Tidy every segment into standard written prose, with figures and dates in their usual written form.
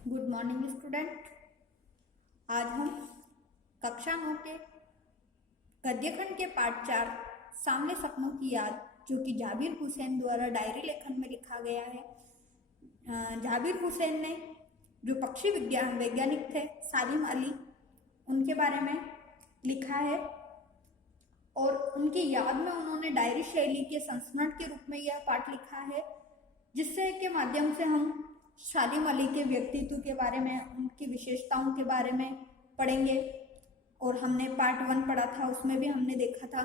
Good morning student. आज हम कक्षा 9 के गद्यखंड के पाठ 4 सामने सपनों की याद, जो कि जाबिर हुसैन द्वारा डायरी लेखन में लिखा गया है। जाबिर हुसैन ने जो पक्षी विज्ञान वैज्ञानिक थे सालिम अली, उनके बारे में लिखा है और उनकी याद में उन्होंने डायरी शैली के संस्मरण के रूप में यह पाठ लिखा है, जिससे के माध्यम से हम सालिम अली के व्यक्तित्व के बारे में, उनकी विशेषताओं के बारे में पढ़ेंगे। और हमने पार्ट 1 पढ़ा था, उसमें भी हमने देखा था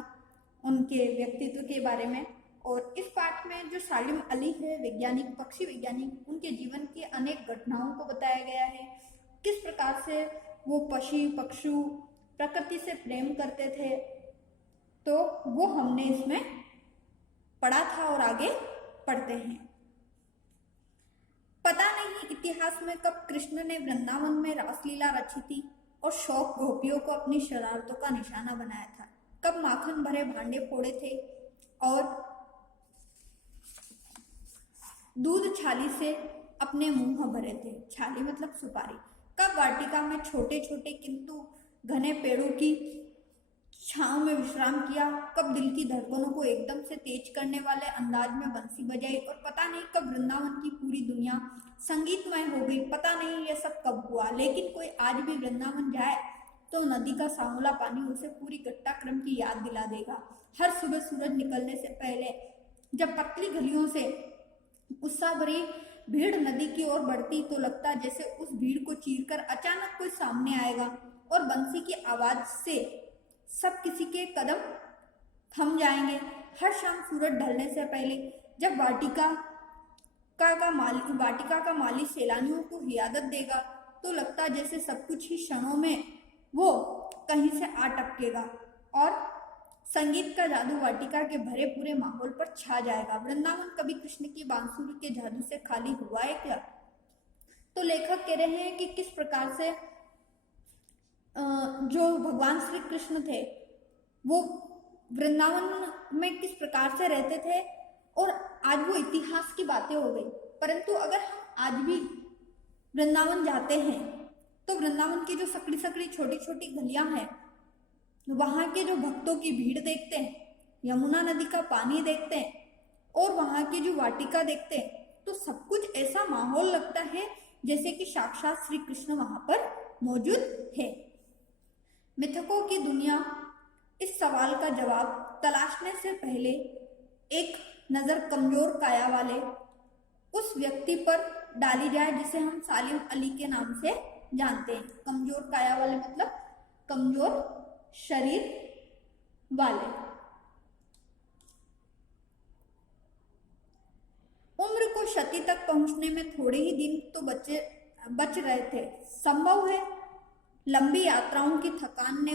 उनके व्यक्तित्व के बारे में। और इस पाठ में जो सालिम अली है वैज्ञानिक, पक्षी वैज्ञानिक, उनके जीवन की अनेक घटनाओं को बताया गया है। किस प्रकार से वो पशु प्रकृति से प्रेम करते थे, तो वो हमने इसमें पढ़ा था और आगे पढ़ते हैं। पता नहीं इतिहास में कब कृष्ण ने वृंदावन में रासलीला रची थी और शौक गोपियों को अपनी शरारतों का निशाना बनाया था। कब माखन भरे भांडे फोड़े थे और दूध छाली से अपने मुंह भरे थे। छाली मतलब सुपारी। कब वाटिका में छोटे छोटे किंतु घने पेड़ों की छांव में विश्राम किया। कब दिल की धड़कनों को एकदम से तेज करने वाले अंदाज में बंसी बजाई। और पता नहीं कब वृंदावन की पूरी दुनिया संगीतमय हो गई। पता नहीं यह सब कब हुआ, लेकिन कोई आज भी वृंदावन जाए तो नदी का सांवला पानी उसे पूरी घटनाक्रम की याद दिला देगा। हर सुबह सूरज निकलने से पहले जब पतली गलियों से उत्साह भरी भीड़ नदी की ओर बढ़ती, तो लगता जैसे उस भीड़ को चीरकर अचानक कोई सामने आएगा और बंसी की आवाज से सब किसी के कदम थम जाएंगे। हर शाम सूरज ढलने से पहले जब वाटिका का माली सैलानियों को हियादत देगा, तो लगता जैसे सब कुछ ही क्षणों में वो कहीं से आ टपकेगा और संगीत का जादू वाटिका के भरे पूरे माहौल पर छा जाएगा। वृंदावन कभी कृष्ण की बांसुरी के जादू से खाली हुआ है क्या? तो लेखक कह रहे हैं कि किस प्रकार से जो भगवान श्री कृष्ण थे वो वृंदावन में किस प्रकार से रहते थे, और आज वो इतिहास की बातें हो गई। परंतु अगर हम आज भी वृंदावन जाते हैं तो वृंदावन की जो सकड़ी सकड़ी छोटी छोटी गलियां हैं, वहां के जो भक्तों की भीड़ देखते हैं, यमुना नदी का पानी देखते हैं और वहां की जो वाटिका देखते हैं, तो सब कुछ ऐसा माहौल लगता है जैसे कि साक्षात श्री कृष्ण वहां पर मौजूद है। मिथकों की दुनिया, इस सवाल का जवाब तलाशने से पहले एक नजर कमजोर काया वाले उस व्यक्ति पर डाली जाए जिसे हम सालिम अली के नाम से जानते हैं। कमजोर काया वाले मतलब कमजोर शरीर वाले। उम्र को शती तक पहुंचने में थोड़े ही दिन तो बच रहे थे। संभव है लंबी यात्राओं की थकान ने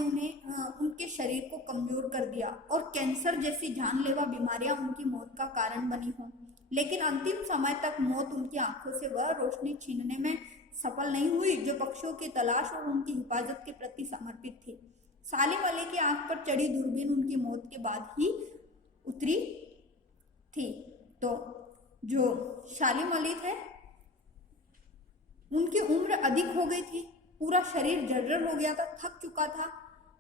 उनके शरीर को कमजोर कर दिया और कैंसर जैसी जानलेवा बीमारियां उनकी मौत का कारण बनी हों, लेकिन अंतिम समय तक मौत उनकी आंखों से वह रोशनी छीनने में सफल नहीं हुई जो पक्षियों की तलाश और उनकी हिफाजत के प्रति समर्पित थी। सालिम अली की आंख पर चढ़ी दूरबीन उनकी मौत के बाद ही उतरी थी। तो जो सालिम अली थे उनकी उम्र अधिक हो गई थी, पूरा शरीर जर्जर हो गया था, थक चुका था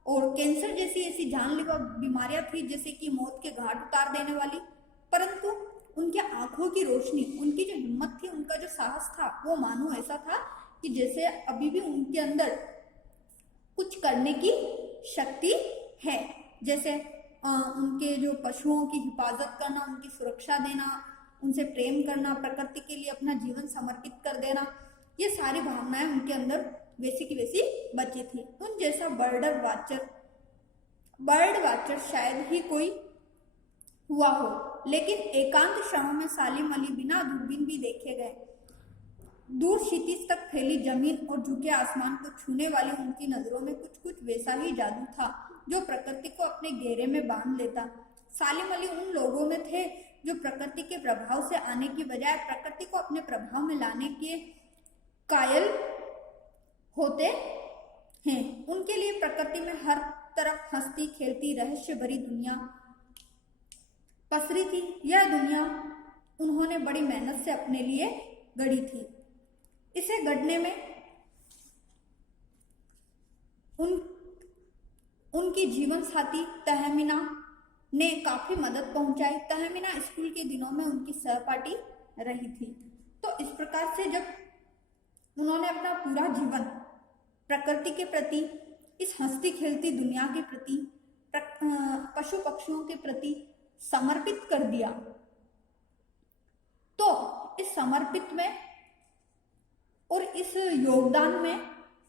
और कैंसर जैसी ऐसी जानलेवा बीमारियां थी जैसे कि मौत के घाट उतार देने वाली। परंतु उनकी आंखों की रोशनी, उनकी जो हिम्मत थी, उनका जो साहस था, वो मानो ऐसा था कि जैसे अभी भी उनके अंदर कुछ करने की शक्ति है। जैसे उनके जो पशुओं की हिफाजत करना, उनकी सुरक्षा देना, उनसे प्रेम करना, प्रकृति के लिए अपना जीवन समर्पित कर देना, ये सारी भावनाएं उनके अंदर वैसी की वैसी बची थी। उन जैसा बर्ड वाचर शायद ही कोई हुआ हो, लेकिन एकांत क्षणों में सालिम अली बिना दूरबीन भी देखे गए। दूर क्षितिज तक फैली जमीन और झुके आसमान को छूने वाली उनकी नजरों में कुछ कुछ वैसा ही जादू था जो प्रकृति को अपने घेरे में बांध लेता। सालिम अली उन लोगों में थे जो प्रकृति के प्रभाव से आने की बजाय प्रकृति को अपने प्रभाव में लाने के कायल होते हैं। उनके लिए प्रकृति में हर तरफ हंसती खेलती रहस्य भरी दुनिया पसरी थी। यह दुनिया उन्होंने बड़ी मेहनत से अपने लिए गढ़ी थी। इसे लड़ने में उनकी जीवन साथी तहमीना ने काफी मदद पहुंचाई। तहमीना स्कूल के दिनों में उनकी सहपाठी रही थी। तो इस प्रकार से जब उन्होंने अपना पूरा जीवन प्रकृति के प्रति, इस हंसती खेलती दुनिया के प्रति, पशु पक्षियों के प्रति समर्पित कर दिया, तो इस समर्पित में और इस योगदान में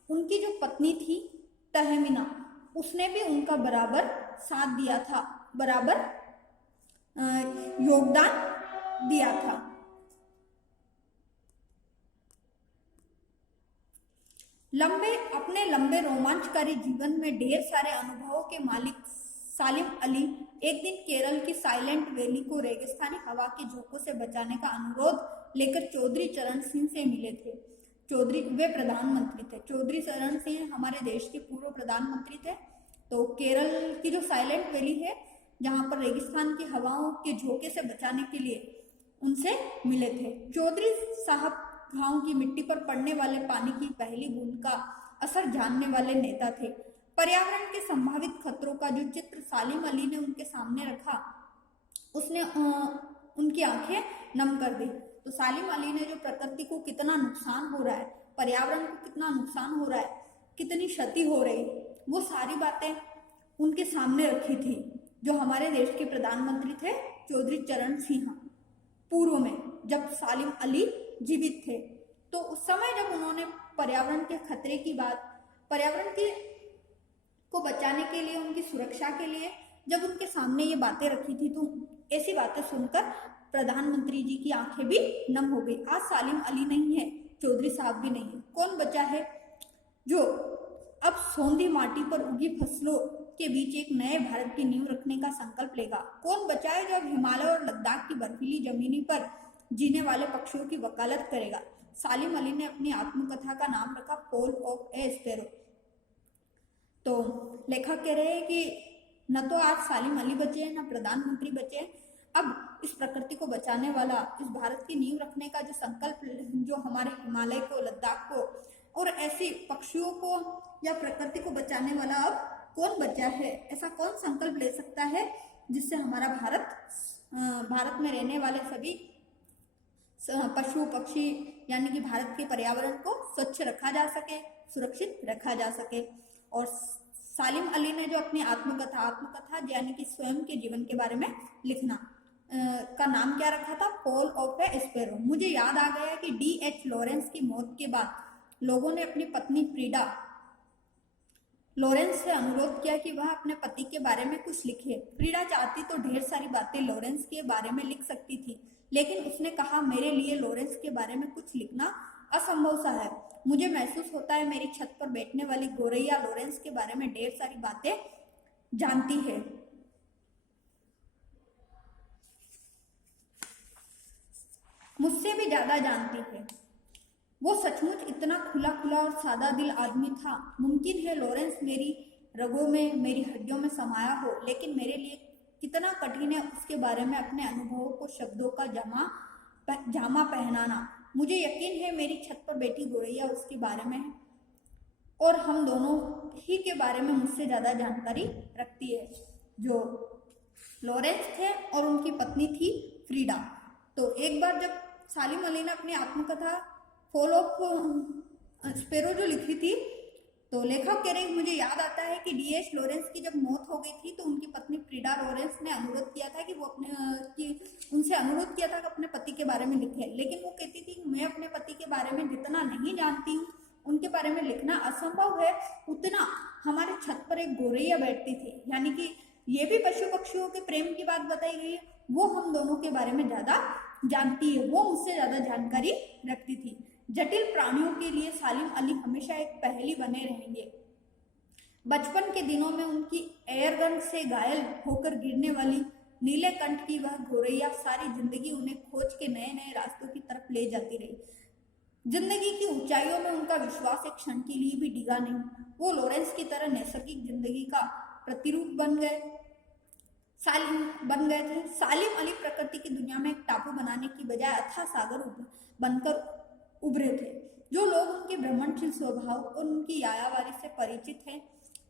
उनकी जो पत्नी थी तहमीना, उसने भी उनका बराबर साथ दिया था, बराबर योगदान दिया था। अपने लंबे रोमांचकारी जीवन में ढेर सारे अनुभवों के मालिक सालिम अली एक दिन केरल की साइलेंट वैली को रेगिस्तानी हवा के झोंकों से बचाने का अनुरोध लेकर चौधरी चरण सिंह से मिले थे। वे प्रधानमंत्री थे। चौधरी चरण सिंह हमारे देश के पूर्व प्रधानमंत्री थे। तो केरल की जो साइलेंट वैली है, जहाँ पर रेगिस्तान की हवाओं के झोंके से बचाने के लिए उनसे मिले थे। चौधरी साहब घाव की मिट्टी पर पड़ने वाले पानी की पहली बूंद का असर जानने वाले नेता थे। पर्यावरण के संभावित खतरों का जो चित्र सालिम अली ने उनके सामने रखा, उसने उनकी आंखें नम कर दी। तो सालिम अली ने जो प्रकृति को कितना नुकसान हो रहा है, पर्यावरण को कितना नुकसान हो रहा है, कितनी क्षति हो रही, वो सारी बातें उनके सामने रखी थी। जो हमारे देश के प्रधानमंत्री थे चौधरी चरण सिंह, पूर्व में जब सालिम अली जीवित थे, तो उस समय जब उन्होंने पर्यावरण के खतरे की बात, पर्यावरण को बचाने के लिए, उनकी सुरक्षा के लिए जब उनके सामने ये बातें रखी थी, तो ऐसी बातें सुनकर प्रधानमंत्री जी की आंखें भी नम हो गई। आज सालिम अली नहीं है, चौधरी साहब भी नहीं है, कौन बचा है जो अब सौंधी माटी पर उगी फसलों के बीच एक नए भारत की नींव रखने का संकल्प लेगा? कौन बचा है जो अब हिमालय और लद्दाख की बर्फीली जमीनी पर जीने वाले पक्षियों की वकालत करेगा? सालिम अली ने अपनी आत्मकथा का नाम रखा फॉल ऑफ ए स्पैरो। तो लेखक कह रहे हैं कि न तो आज सालिम अली बचे हैं, न प्रधानमंत्री बचे हैं। अब इस प्रकृति को बचाने वाला, इस भारत की नींव रखने का जो संकल्प, जो हमारे हिमालय को, लद्दाख को और ऐसे पक्षियों को या प्रकृति को बचाने वाला अब कौन बचा है? ऐसा कौन संकल्प ले सकता है जिससे हमारा भारत में रहने वाले सभी पशु पक्षी यानी कि भारत के पर्यावरण को स्वच्छ रखा जा सके, सुरक्षित रखा जा सके। और सालिम अली ने जो अपनी आत्मकथा यानी कि स्वयं के जीवन के बारे में लिखना का नाम क्या रखा था? Fall of A sparrow. मुझे याद आ गया कि D.H. लॉरेंस की मौत के बाद लोगों ने अपनी पत्नी फ्रीडा लॉरेंस से अनुरोध किया कि वह अपने पति के बारे में कुछ लिखे। फ्रीडा चाहती तो ढेर सारी बातें लॉरेंस के बारे में लिख सकती थी, लेकिन उसने कहा, मेरे लिए लॉरेंस के बारे में कुछ लिखना असंभव सा है। मुझे महसूस होता है मेरी छत पर बैठने वाली गोरैया लॉरेंस के बारे में ढेर सारी बातें जानती है। मुझसे भी ज्यादा जानती है। वो सचमुच इतना खुला और सादा दिल आदमी था। मुमकिन है लॉरेंस मेरी रगों में, मेरी हड्डियों में समाया हो, लेकिन मेरे लिए कितना कठिन है उसके बारे में अपने अनुभवों को शब्दों का जामा पहनाना। मुझे यकीन है मेरी छत पर बैठी गोरैया उसके बारे में है और हम दोनों ही के बारे में मुझसे ज्यादा जानकारी रखती है, जो लॉरेंस थे और उनकी पत्नी थी फ्रीडा। तो एक बार जब सालिम अली ने अपनी आत्मकथा फॉल ऑफ स्पैरो जो लिखी थी, तो लेखक कह रहे हैं, मुझे याद आता है कि D.H. लॉरेंस की जब मौत हो गई थी तो उनकी पत्नी फ्रीडा लॉरेंस ने अनुरोध किया था कि वो उनसे अनुरोध किया था कि अपने पति के बारे में लिखे, लेकिन वो कहती थी मैं अपने पति के बारे में जितना नहीं जानती हूँ, उनके बारे में लिखना असंभव है, उतना हमारे छत पर एक गोरैया बैठती थी। यानी कि ये भी पशु पक्षियों के प्रेम की बात बताई गई है। वो हम दोनों के बारे में ज्यादा जानती है, वो मुझसे ज्यादा जानकारी रखती थी। जटिल प्राणियों के लिए सालिम अली हमेशा एक पहेली बने रहेंगे। बचपन के दिनों में उनकी एयरगन से घायल होकर गिरने वाली नीले कंठ की वह गोरैया सारी जिंदगी उन्हें खोज के नए नए रास्तों की तरफ ले जाती रही। जिंदगी की ऊंचाइयों में उनका विश्वास एक क्षण के लिए भी डिगा नहीं। वो लॉरेंस की तरह नैसर्गिक जिंदगी का प्रतिरूप बन गए थे। सालिम अली प्रकृति की दुनिया में एक टापू बनाने की बजाय अथाह सागर बनकर उभरे थे। जो लोग उनके भ्रमणशील स्वभाव और उनकी यायावारी से परिचित हैं,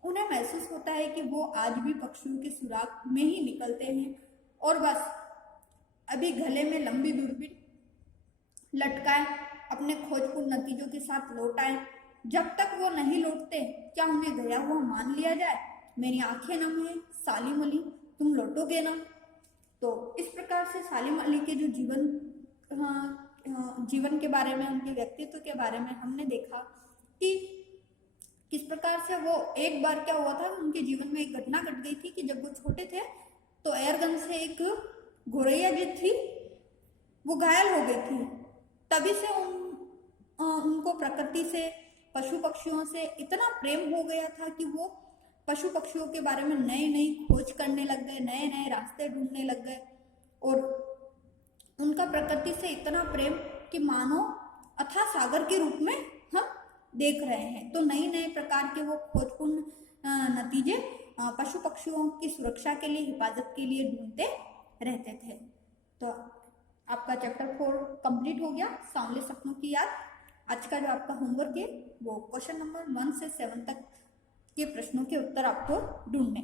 उन्हें महसूस होता है कि वो आज भी पक्षियों के सुराग में ही निकलते हैं और बस अभी गले में लंबी दूरबीन लटकाए अपने खोजपूर्ण नतीजों के साथ लौट आए। जब तक वो नहीं लौटते, क्या उन्हें गया हुआ मान लिया जाए? मेरी आंखें नम है सालिम अली, तुम लौटोगे ना? तो इस प्रकार से सालिम अली के जो जीवन के बारे में, उनके व्यक्तित्व के बारे में हमने देखा कि किस प्रकार से वो, एक बार क्या हुआ था, उनके जीवन में एक घटना घट गई थी कि जब वो छोटे थे तो एयरगन से एक गोरैया जो थी वो घायल हो गई थी। तभी से उनको प्रकृति से, पशु पक्षियों से इतना प्रेम हो गया था कि वो पशु पक्षियों के बारे में नई नई खोज करने लग गए, नए नए रास्ते ढूंढने लग गए और उनका प्रकृति से इतना प्रेम कि मानो अथाह सागर के रूप में हम देख रहे हैं। तो नई नए प्रकार के वो खोजपूर्ण नतीजे पशु पक्षियों की सुरक्षा के लिए, हिफाजत के लिए ढूंढते रहते थे। तो आपका चैप्टर 4 कंप्लीट हो गया, सांवले सपनों की याद। आज का जो आपका होमवर्क है वो क्वेश्चन नंबर 1 से 7 तक के प्रश्नों के उत्तर आपको ढूंढने।